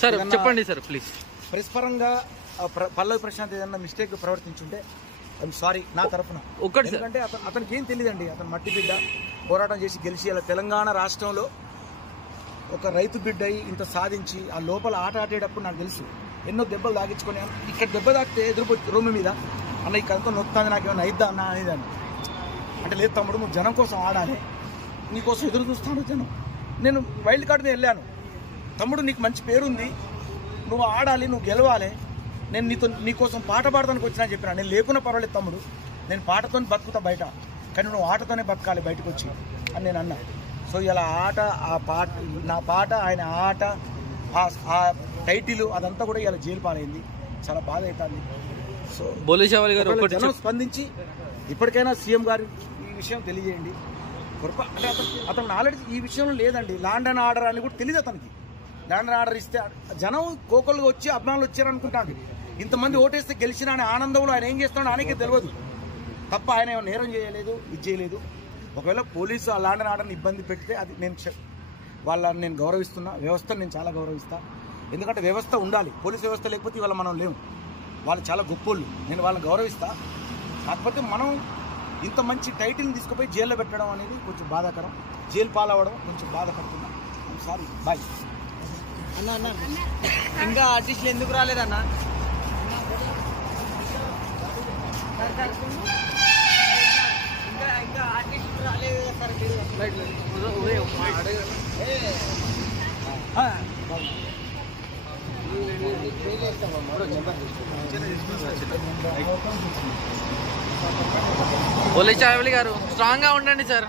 Sir చెప్పండి sir please. Press పరంగా పల్లవి ప్రశాంత్ ఏదన్నా మిస్టేక్ ప్రవర్తించుంటే ఐఎమ్ సారీ నా తరఫున. ఎందుకంటే అతనికి ఏం తెలియదండి. అతను మట్టి బిడ్డ పోరాటం చేసి గెలిచి అలా తెలంగాణ రాష్ట్రంలో ఒక రైతు బిడ్డ అయి ఇంత సాధించి ఆ లోపల ఆట ఆడేటప్పుడు నాకు తెలుసు ఎన్నో దెబ్బలు తాగించుకొని ఇక్కడ దెబ్బ తాకితే ఎదురు రూమ్ మీద అన్న ఈ కథతో నొత్తాది నాకు ఏమైనా అయిద్దా అన్న అనేదాన్ని. అంటే లేదు తమ్ముడు నువ్వు జనం కోసం ఆడాలి, నీకోసం ఎదురు చూస్తాను జనం. నేను వైల్డ్ కార్డ్ మీద వెళ్ళాను. తమ్ముడు నీకు మంచి పేరుంది, నువ్వు ఆడాలి, నువ్వు గెలవాలి, నేను నీకోసం పాట పాడటానికి వచ్చినా చెప్పినా. నేను లేకున్నా పర్వాలేదు తమ్ముడు, నేను పాటతో బతుకుతా బయట, కానీ నువ్వు ఆటతోనే బతకాలి బయటకు వచ్చి అని నేను అన్నా. సో ఇలా ఆట ఆ పాట నా పాట ఆయన ఆట ఆ టైటిల్ అదంతా కూడా ఇలా జైలు పాలైంది. చాలా బాధ అవుతుంది. సో జనం స్పందించి ఇప్పటికైనా సీఎం గారు ఈ విషయం తెలియజేయండి. అంటే అతను ఆల్రెడీ ఈ విషయంలో లేదండి. ల్యాండ్ అండ్ ఆర్డర్ అని కూడా తెలియదు అతనికి. ల్యాండ్ అండ్ ఆర్డర్ ఇస్తే జనం కోకలుగా వచ్చి అభిమానులు వచ్చారనుకుంటాను. ఇంతమంది ఓటేస్తే గెలిచిన అనే ఆనందంలో ఆయన ఏం చేస్తున్నాడో ఆయనకే తెలియదు తప్ప ఆయన ఏమైనా నేరం చేయలేదు, ఇది చేయలేదు. ఒకవేళ పోలీసు ఆ ల్యాండ్ అండ్ ఆర్డర్ని ఇబ్బంది పెడితే అది వాళ్ళని నేను గౌరవిస్తున్నా. వ్యవస్థను నేను చాలా గౌరవిస్తా. ఎందుకంటే వ్యవస్థ ఉండాలి, పోలీసు వ్యవస్థ లేకపోతే ఇవాళ మనం లేము. వాళ్ళు చాలా గొప్పోళ్ళు, నేను వాళ్ళని గౌరవిస్తా. కాకపోతే మనం ఇంత మంచి టైటిల్ని తీసుకుపోయి జైల్లో పెట్టడం అనేది కొంచెం బాధాకరం. జైలు పాలవ్వడం కొంచెం బాధపడుతున్నా. సారీ బాయ్ అన్న. అన్న ఇంకా ఆర్టిస్టులు ఎందుకు రాలేదన్నా? ఇంకా ఆర్టిస్టులు రాలేదు సార్. చావలి గారు స్ట్రాంగ్ గా ఉండండి సార్.